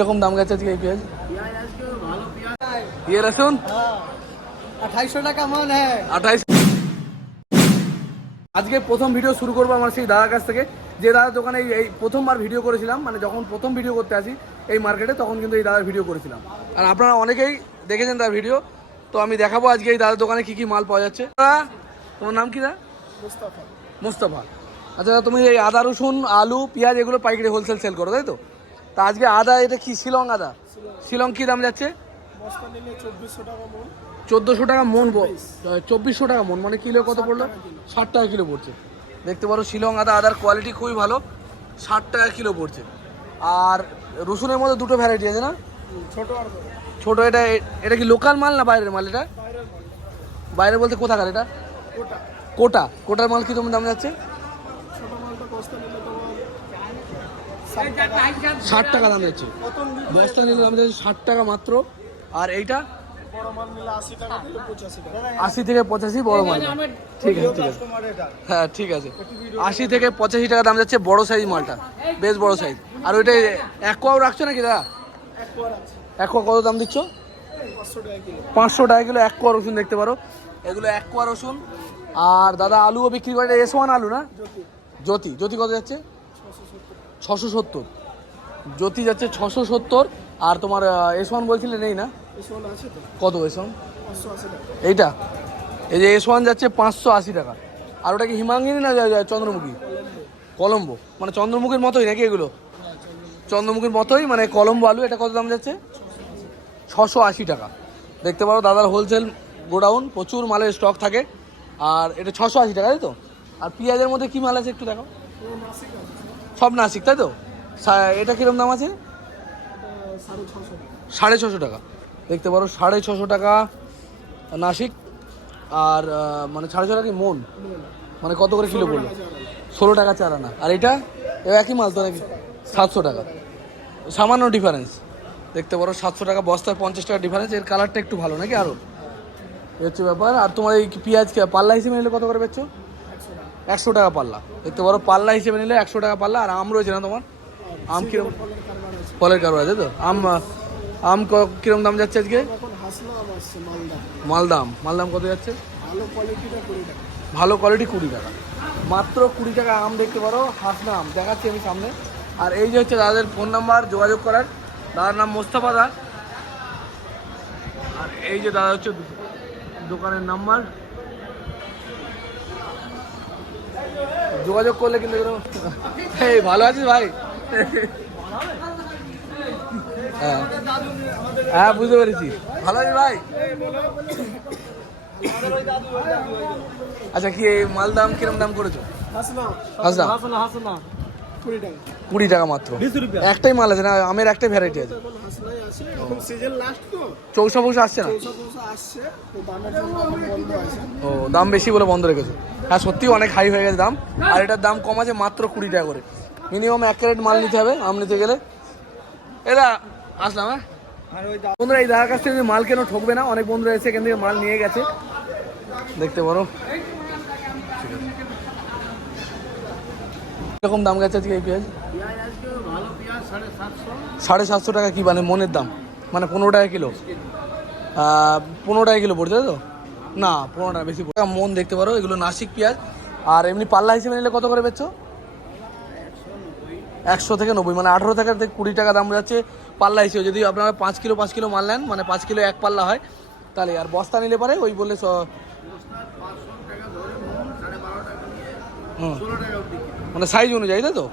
কিরকম দাম গেছে আজকে এই পেঁয়াজ ইয়ে রসুন अट्ठाईसो টাকা মন হ্যাঁ আঠাইশ আজকে প্রথম ভিডিও শুরু করবো আমার সেই দাদার কাছ থেকে যে দাদার দোকানে এই- এই প্রথমবার ভিডিও করেছিলাম মানে যখন প্রথম ভিডিও করতে আসি এই মার্কেটে তখন কিন্তু এই দাদার ভিডিও করেছিলাম আর আপনারা অনেকেই দেখেছেন তার ভিডিও তো আমি দেখাবো আজকে এই দাদার দোকানে কি কি মাল পাওয়া যাচ্ছে দাদা তোমার নাম কি দা মুস্তাফা মুস্তফা আচ্ছা দাদা, তুমি এই আদা রসুন আলু পেঁয়াজ এগুলো পাইকারি হোলসেল সেল করো তাই তো তা আজকে আদা এটা কি? শিলং আদা? শিলং। কি দাম যাচ্ছে? মন। চোদ্দোশো টাকা মন চব্বিশশো টাকা মন। মানে কিলো কত পড়ল? ষাট টাকা কিলো পড়ছে। দেখতে পারো শিলং আদা আদার কোয়ালিটি খুবই ভালো। ষাট টাকা কিলো পড়ছে। আর রসুনের মধ্যে দুটো ভ্যারাইটি আছে না? ছোট এটা এটা কি লোকাল মাল না বাইরের মাল এটা? বাইরের বাইরে বলতে কোথাকার এটা? কোটা। কোটার মাল কি তোমার দাম যাচ্ছে ছোট মালটা বস্তা নিলে তোমার ষাট টাকা দাম যাচ্ছে বস্তা নিলে দাম যাচ্ছে ষাট টাকা মাত্র। আর এইটা? আশি থেকে পঁচাশি বড় মাল। ঠিক আছে ঠিক আছে। হ্যাঁ ঠিক আছে। আশি থেকে পঁচাশি টাকা দাম যাচ্ছে বড় সাইজ মালটা। বেশ বড় সাইজ আর ওইটা একোয়াও রাখছো নাকি দাদা? একোয়া কত দাম দিচ্ছ? পাঁচশো টাকা কিলো এক কোয়া রসুন দেখতে পারো। এগুলো এক কোয়া রসুন। আর দাদা আলুও বিক্রি করে এস ওয়ান আলু না? জ্যোতি জ্যোতি কত যাচ্ছে? ছশো সত্তর। জ্যোতি যাচ্ছে ছশো সত্তর আর তোমার এস ওয়ান বলছিলে নেই না? কত এস ওয়ান এইটা? এই যে এস ওয়ান যাচ্ছে পাঁচশো আশি টাকা। আর ওটা কি হিমাঙ্গিনী না চন্দ্রমুখী? কলম্বো। মানে চন্দ্রমুখীর মতোই নাকি এগুলো? চন্দ্রমুখীর মতোই মানে কলম্বো আলু এটা কত দাম যাচ্ছে? ছশো আশি টাকা। দেখতে পারো দাদার হোলসেল গোডাউন প্রচুর মালের স্টক থাকে। আর এটা ছশো আশি টাকা তাই তো? আর পেঁয়াজের মধ্যে কী মাল আছে একটু দেখো সব নাসিক, তাই তো? এটা কীরকম দাম আছে? সাড়ে ছশো টাকা। দেখতে পারো, সাড়ে ছশো টাকা নাসিক, আর মানে সাড়ে ছশো টাকা কি মন? মানে কত করে কিলো পড়ল? ষোলো টাকা চার আনা। আর এটা? একই মাল তো নাকি? সাতশো টাকা। সামান্য ডিফারেন্স দেখতে পারো, সাতশো টাকা বস্তায় পঞ্চাশ টাকা ডিফারেন্স এর কালারটা একটু ভালো নাকি আরও হচ্ছে ব্যাপার। আর তোমার এই পেঁয়াজ পাল্লা হিসেবে নিলে কত করে বেচছো? একশো টাকা পাল্লা। দেখতে পারো, পাল্লা হিসেবে নিলে একশো টাকা পাল্লা, আর আম রয়েছে না তোমার? আম কীরকম ফলের কারবার আছে তো? আম আম ক- কীরকম দাম যাচ্ছে আজকে? মালদাম। মালদাম কত যাচ্ছে? ভালো কোয়ালিটি কুড়ি টাকা। মাত্র কুড়ি টাকা আম দেখতে পারো, হাসনা আম। দেখাচ্ছি আমি সামনে। আর এই যে হচ্ছে দাদাদের ফোন নাম্বার যোগাযোগ করার। দাদার নাম মোস্তফা দা আর এই যে দাদা হচ্ছে দোকানের নাম্বার। যোগাযোগ করলে কিন্তু এই ভালো আছিস ভাই? হ্যাঁ। হ্যাঁ বুঝতে পেরেছি। ভালো আছিস ভাই? আচ্ছা কি মালদাম মাল দাম কিরম দাম করেছ? হাসনা হাসনা। কুড়ি টাকা। মাত্র। একটাই মাল আছে না আমের একটাই ভ্যারাইটি আছে। চৌষা ফৌসা আসছে না? ও দাম বেশি বলে বন্ধ রেখেছো। হ্যাঁ সত্যি অনেক হাই হয়ে গেছে দাম। আর এটার দাম কম আছে মাত্র কুড়ি টাকা করে। মিনিমাম এক ক্যারেট মাল নিতে হবে আম নিতে গেলে। এদা আসলাম হ্যাঁ? বন্ধুরা এই দাদার কাছ থেকে মাল কেন ঠকবে না? অনেক বন্ধুরা এসে এখান থেকে মাল নিয়ে গেছে। দেখতে পারো। এরকম দাম গেছে আজকে এই পেঁয়াজ? সাড়ে সাতশো। টাকা কি মানে মনের দাম? মানে পনেরো টাকা কিলো? পনেরো টাকা কিলো পড়ছে তাই তো? না পনেরো টাকা বেশি পড়ছে। মন দেখতে পারো এগুলো নাসিক পেঁয়াজ। আর এমনি পাল্লা হিসেবে নিলে কত করে বেচছো? একশো থেকে নব্বই মানে আঠেরো টাকা থেকে কুড়ি টাকা দাম যাচ্ছে পাল্লা হিসেবে। যদি আপনারা পাঁচ কিলো পাঁচ কিলো মাল নেন মানে পাঁচ কিলো এক পাল্লা হয় তাহলে আর বস্তা নিলে পারে ওই বললে মানে সাইজ অনুযায়ী, তাই তো?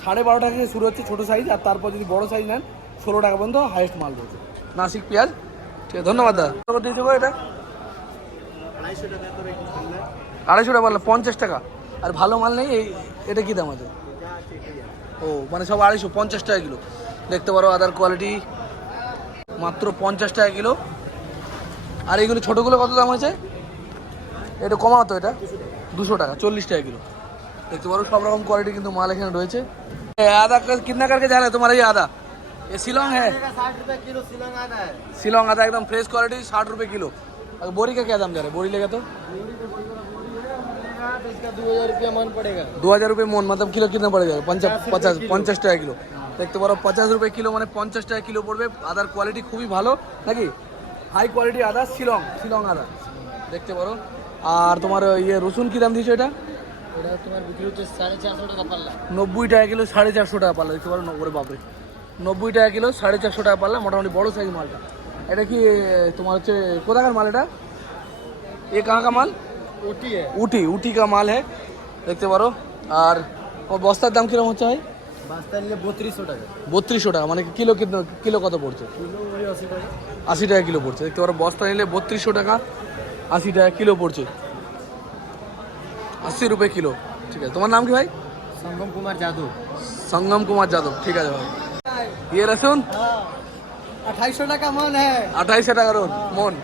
সাড়ে বারো টাকা থেকে শুরু হচ্ছে ছোটো সাইজ আর তারপর যদি বড় সাইজ নেন, ষোলো টাকা পর্যন্ত হাইয়েস্ট মাল রয়েছে। নাসিক পেঁয়াজ। ঠিক আছে, ধন্যবাদ দাদা। দিয়েছে গো এটা? আড়াইশো টাকা বললাম পঞ্চাশ টাকা। আর ভালো মাল নেই, এই এটা কী দাম আছে? ও মানে সব আড়াইশো, পঞ্চাশ টাকা কিলো। দেখতে পারো আদার কোয়ালিটি মাত্র পঞ্চাশ টাকা কিলো। আর এইগুলো ছোটোগুলো কত দাম হয়েছে? এটা কমাতো এটা। দুশো টাকা চল্লিশ টাকা কিলো দেখতে পারো সব রকম কোয়ালিটি কিন্তু মাল এখানে রয়েছে এ, আদা কা- कितना करके जा रहे हैं तुम्हारा ये आधा ये शिलोंग है साठ रुपये किलो सिलंग आता है शिलोंग आधा एकदम फ्रेश क्वालिटी साठ रुपये किलो और बोरी का क्या दाम जा रहा है बोरी लेगा तो इसका दो हजार रुपया मन पड़ेगा दो हजार रुपये मोन मतलब किलो कितना पड़ेगा पंचाश पचास पचास टाका किलो দেখতে পারো পঞ্চাশ রুপয়ে কিলো মানে পঞ্চাশ টাকা কিলো পড়বে আদার কোয়ালিটি খুবই ভালো নাকি হাই কোয়ালিটি আদা শিলং শিলং আদা দেখতে পারো আর তোমার ইয়ে রসুন কী দাম দিয়েছ এটা? নব্বই টাকা কিলো সাড়ে চারশো টাকা পাল্লা। দেখতে পারো নব্বই বাপরে। নব্বই টাকা কিলো সাড়ে চারশো টাকা পাল্লা মোটামুটি বড় সাইজ মালটা। এটা কি তোমার হচ্ছে কোথাকার মাল এটা? এ কাহা কা মাল? ওটি উটি উটি কা মাল হ্যাঁ দেখতে পারো। আর বস্তার দাম কীরকম হচ্ছে ভাই? বাস্তা নিলে বত্রিশশো টাকা। বত্রিশশো টাকা মানে কিলো কিলো কত পড়ছে? আশি টাকা কিলো পড়ছে। দেখতে পারো বস্তা নিলে বত্রিশশো টাকা আশি টাকা কিলো পড়ছে। আশি রুপে কিলো। ঠিক আছে তোমার নাম কি ভাই? সঙ্গম কুমার যাদব। সঙ্গম কুমার যাদব ঠিক আছে ভাই। ইয়ে রসুন আঠাইশশো টাকা মন হ্যাঁ। আঠাইশো টাকা রোড মন।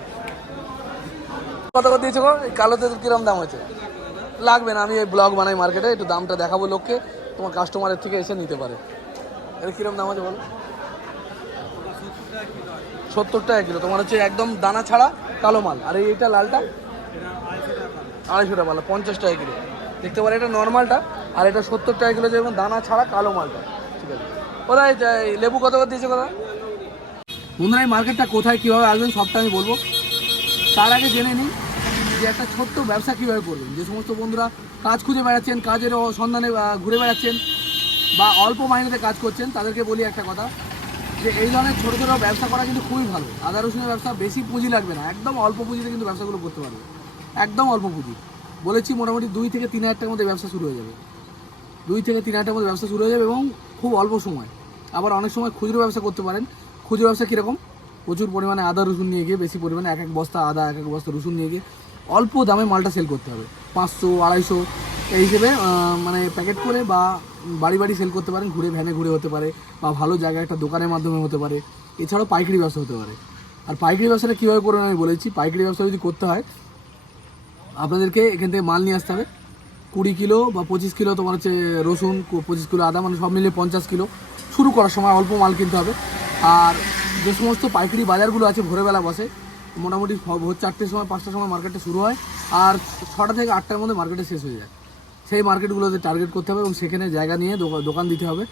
কত কত দিয়েছ কালো তেঁতুল কিরম দাম হয়েছে? লাগবে না আমি এই ব্লগ বানাই মার্কেটে একটু দামটা দেখাবো লোককে তোমার কাস্টমারের থেকে এসে নিতে পারে। এর কিরম দাম আছে বলো? সত্তর টাকা কিলো। তোমার হচ্ছে একদম দানা ছাড়া কালো মাল। আর এইটা লালটা? আড়াইশো টাকা মাল, পঞ্চাশ টাকা কিলো। দেখতে পারো এটা নর্মালটা, আর এটা সত্তর টাকা কিলো যেমন দানা ছাড়া কালো মালটা। ঠিক আছে। কোথায় লেবু কত করে দিয়েছে কোথায় বন্ধুরা, এই মার্কেটটা কোথায়, কীভাবে আসবেন সবটা আমি বলব। তার আগে জেনে নিই যে একটা ছোট্ট ব্যবসা কীভাবে করবেন। যে সমস্ত বন্ধুরা কাজ খুঁজে বেড়াচ্ছেন, কাজের সন্ধানে ঘুরে বেড়াচ্ছেন বা অল্প মাইনেতে কাজ করছেন, তাদেরকে বলি একটা কথা। যে এই ধরনের ছোটো ছোটো ব্যবসা করা কিন্তু খুবই ভালো। আদা রসুনের ব্যবসা বেশি পুঁজি লাগবে না, একদম অল্প পুঁজিতে কিন্তু ব্যবসাগুলো করতে পারবে। একদম অল্প পুঁজি। বলেছি মোটামুটি দুই থেকে তিন হাজার টাকার মধ্যে ব্যবসা শুরু হয়ে যাবে। দুই থেকে তিন হাজার মধ্যে ব্যবসা শুরু হয়ে যাবে এবং খুব অল্প সময়। আবার অনেক সময় খুচরো ব্যবসা করতে পারেন। খুচরো ব্যবসা কীরকম? প্রচুর পরিমাণে আদা, রসুন নিয়ে গিয়ে, বেশি পরিমাণে এক এক বস্তা আদা, এক এক বস্তা রসুন নিয়ে গিয়ে অল্প দামে মালটা সেল করতে হবে। পাঁচশো, আড়াইশো এই হিসেবে মানে প্যাকেট করে বা বাড়ি বাড়ি সেল করতে পারেন, ঘুরে ভ্যানে ঘুরে হতে পারে বা ভালো জায়গায় একটা দোকানের মাধ্যমে হতে পারে। এছাড়াও পাইকারি ব্যবসা হতে পারে। আর পাইকারি ব্যবসাটা কীভাবে করবেন আমি বলেছি, পাইকারি ব্যবসা যদি করতে হয়, আপনাদেরকে এখান থেকে মাল নিয়ে আসতে হবে। কুড়ি কিলো বা পঁচিশ কিলো তোমার হচ্ছে রসুন পঁচিশ কিলো আদা মানে সব মিলিয়ে পঞ্চাশ কিলো। শুরু করার সময় অল্প মাল কিনতে হবে। আর যে সমস্ত পাইকারি বাজারগুলো আছে, ভোরবেলা বসে, মোটামুটি ভোর চারটের সময়, পাঁচটার সময় মার্কেটটা শুরু হয়। আর ছটা থেকে আটটার মধ্যে মার্কেটে শেষ হয়ে যায়। সেই মার্কেটগুলোতে টার্গেট করতে হবে এবং সেখানে জায়গা নিয়ে দোকা- দোকান দিতে হবে।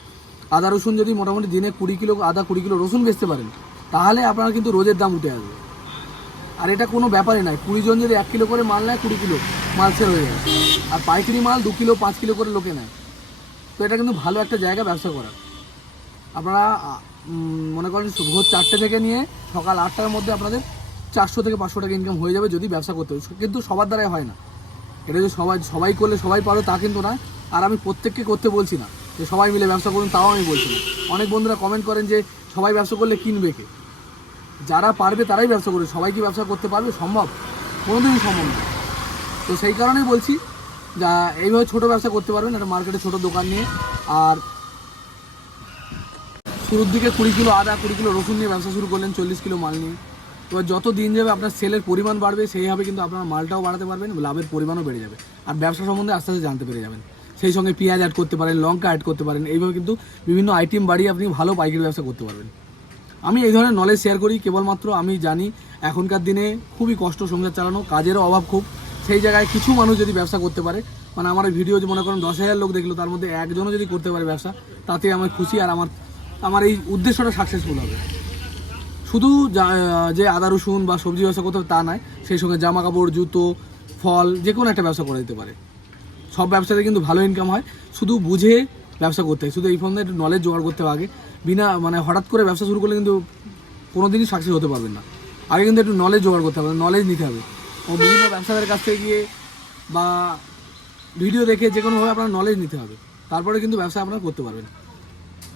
আদা, রসুন যদি মোটামুটি দিনে কুড়ি কিলো, আদা কুড়ি কিলো রসুন বেচতে পারেন, তাহলে আপনার কিন্তু রোজের দাম উঠে আসবে। আর এটা কোনো ব্যাপারই নয়, কুড়ি জন যদি এক কিলো করে মাল নেয়, কুড়ি কিলো মাল সেল হয়ে যায় আর পাইকারি মাল দু কিলো, পাঁচ কিলো করে লোকে নেয়। তো এটা কিন্তু ভালো একটা জায়গা ব্যবসা করার আপনারা মনে করেন ভোর চারটে থেকে নিয়ে সকাল আটটার মধ্যে আপনাদের চারশো থেকে পাঁচশো টাকা ইনকাম হয়ে যাবে যদি ব্যবসা করতে কিন্তু সবার দ্বারাই হয় না। এটা যে সবাই সবাই করলে সবাই পারো তা কিন্তু নয়। আর আমি প্রত্যেককে করতে বলছি না যে সবাই মিলে ব্যবসা করুন, তাও আমি বলছি না। অনেক বন্ধুরা কমেন্ট করেন যে সবাই ব্যবসা করলে কিনবে কে? যারা পারবে তারাই ব্যবসা করবে সবাই কি ব্যবসা করতে পারবে? সম্ভব। কোনোদিনই সম্ভব না। তো সেই কারণেই বলছি যা, এইভাবে ছোটো ব্যবসা করতে পারবেন। একটা মার্কেটে ছোটো দোকান নিয়ে। আর শুরুর দিকে কুড়ি কিলো আদা, কুড়ি কিলো রসুন নিয়ে ব্যবসা শুরু করলেন, চল্লিশ কিলো মাল নিয়ে। এবার যত দিন যাবে আপনার সেলের পরিমাণ বাড়বে সেইভাবে কিন্তু আপনার মালটাও বাড়াতে পারবেন, লাভের পরিমাণও বেড়ে যাবে। আর ব্যবসা সম্বন্ধে আস্তে আস্তে জানতে পেরে যাবেন। সেই সঙ্গে পেঁয়াজ অ্যাড করতে পারেন, লঙ্কা অ্যাড করতে পারেন, এইভাবে কিন্তু বিভিন্ন আইটেম বাড়িয়ে আপনি ভালো পাইকারি ব্যবসা করতে পারবেন। আমি এই ধরনের নলেজ শেয়ার করি, কেবলমাত্র আমি জানি এখনকার দিনে খুবই কষ্ট সংসার চালানো, কাজেরও অভাব খুব। সেই জায়গায় কিছু মানুষ যদি ব্যবসা করতে পারে মানে আমার ভিডিও মনে করেন দশ হাজার লোক দেখল, তার মধ্যে একজনও যদি করতে পারে ব্যবসা, তাতে আমার খুশি আর আমার আমার এই উদ্দেশ্যটা সাকসেসফুল হবে। শুধু যা- আদা, রসুন বা সবজি ব্যবসা করতে হবে তা নয়, সেই সঙ্গে জামা কাপড় জুতো, ফল, যে কোনো একটা ব্যবসা করে দিতে পারে। সব ব্যবসাতে কিন্তু ভালো ইনকাম হয়। শুধু বুঝে ব্যবসা করতে হয়। শুধু এই ফোন একটু নলেজ জোগাড় করতে হবে আগে। বিনা মানে হঠাৎ করে ব্যবসা শুরু করলে কিন্তু কোনো দিনই সাকসেস হতে পারবেন না। আগে কিন্তু একটু নলেজ জোগাড় করতে হবে নলেজ নিতে হবে। ও বিভিন্ন ব্যবসাদারের কাছ থেকে গিয়ে বা ভিডিও দেখে যে কোনোভাবে আপনার নলেজ নিতে হবে। তারপরে কিন্তু ব্যবসা আপনারা করতে পারবেন।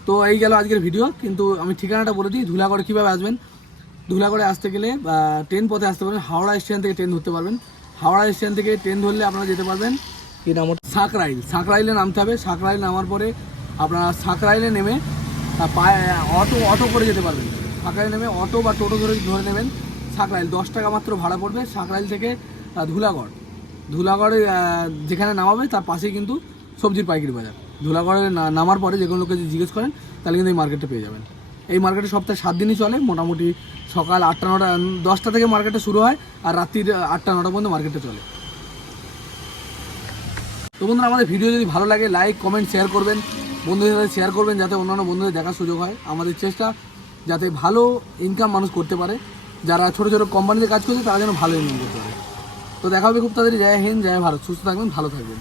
তো এই গেল আজকের ভিডিও কিন্তু আমি ঠিকানাটা বলে দিই, ধুলাগড়ে কীভাবে আসবেন। ধুলাগড়ে আসতে গেলে ট্রেন পথে আসতে পারবেন, হাওড়া স্টেশন থেকে ট্রেন ধরতে পারবেন। হাওড়া স্টেশন থেকে ট্রেন ধরলে আপনারা যেতে পারবেন, কি নাম সাঁকরাইল সাঁকরাইলে নামতে হবে। সাঁকরাইল নামার পরে আপনারা সাঁকরাইলে নেমে পায়ে অটো অটো করে যেতে পারবেন। সাকরাইল নেমে অটো বা টোটো ধরে ধরে নেবেন। সাঁকরাইল দশ টাকা মাত্র ভাড়া পড়বে সাঁকরাইল থেকে ধুলাগড়। ধুলাগড়ে যেখানে নামাবে তার পাশেই কিন্তু সবজির পাইকারি বাজার। ধুলাগড়ে নামার পরে যে কোনো লোককে যদি জিজ্ঞেস করেন, তাহলে কিন্তু এই মার্কেটটা পেয়ে যাবেন। এই মার্কেটে সপ্তাহে সাত দিনই চলে, মোটামুটি সকাল আটটা নটা দশটা থেকে মার্কেটটা শুরু হয় আর রাত্রির আটটা নটা পর্যন্ত মার্কেটে চলে। তো বন্ধুরা, আমাদের ভিডিও যদি ভালো লাগে লাইক কমেন্ট শেয়ার করবেন। বন্ধুদের সাথে শেয়ার করবেন যাতে অন্যান্য বন্ধুদের দেখার সুযোগ হয়। আমাদের চেষ্টা যাতে ভালো ইনকাম মানুষ করতে পারে। যারা ছোটো ছোটো কোম্পানিতে কাজ করছে, তারা যেন ভালো ইনকাম করতে পারে। তো দেখা হবে খুব তাড়াতাড়ি। জয় হিন্দ, জয় ভারত। সুস্থ থাকবেন, ভালো থাকবেন।